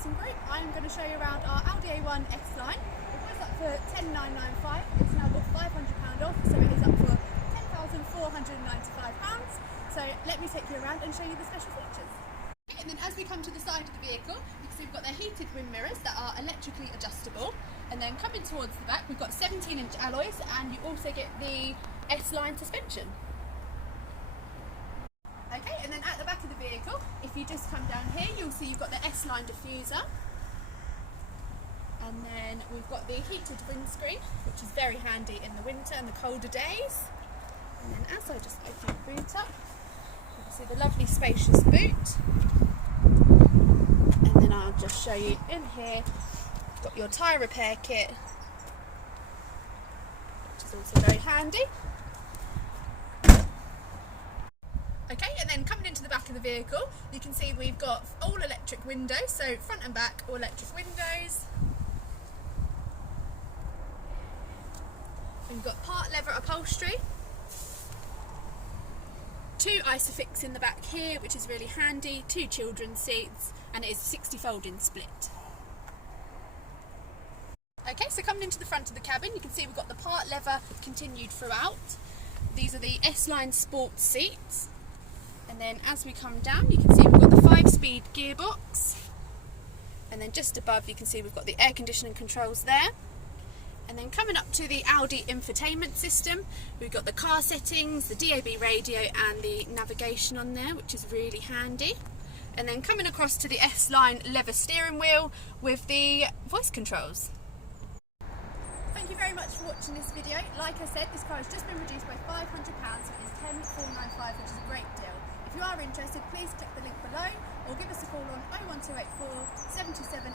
Wilson Group. I'm going to show you around our Audi A1 SLine. It was up for £10,995. It's now got £500 off, so it is up for £10,495. So let me take you around and show you the special features. Okay, and then as we come to the side of the vehicle, you can see we've got the heated Wingmirrors that are electrically adjustable. And then coming towards the back, we've got 17-inch alloys, and you also get the SLine suspension. Okay, and then at the back of the vehicle, if you just come down here, you'll see you've got the SLine diffuser. And then we've got the heated windscreen, which is very handy in the winter and the colder days. And then as I just open the boot up, you can see the lovely spacious boot. And then I'll just show you in here, you've got your tyre repair kit, which is also very handy. Okay, and then coming into the back of the vehicle, you can see we've got all electric windows, so front and back all electric windows. We've got part leather upholstery, 2 Isofix in the back here, which is really handy, 2 children's seats, and it is 60 folding split. Okay, so coming into the front of the cabin, you can see we've got the part leather continued throughout. These are the SLine sports seats. And then as we come down, you can see we've got the 5-speed gearbox. And then just above, you can see we've got the air conditioning controls there. And then coming up to the Audi infotainment system, we've got the car settings, the DAB radio and the navigation on there, which is really handy. And then coming across to the SLine leather steering wheel with the voice controls. Thank you very much for watching this video. Like I said, this car has just been reduced by £500, so it is £10,495, which is a great deal. If you are interested, please click the link below or give us a call on 01284 77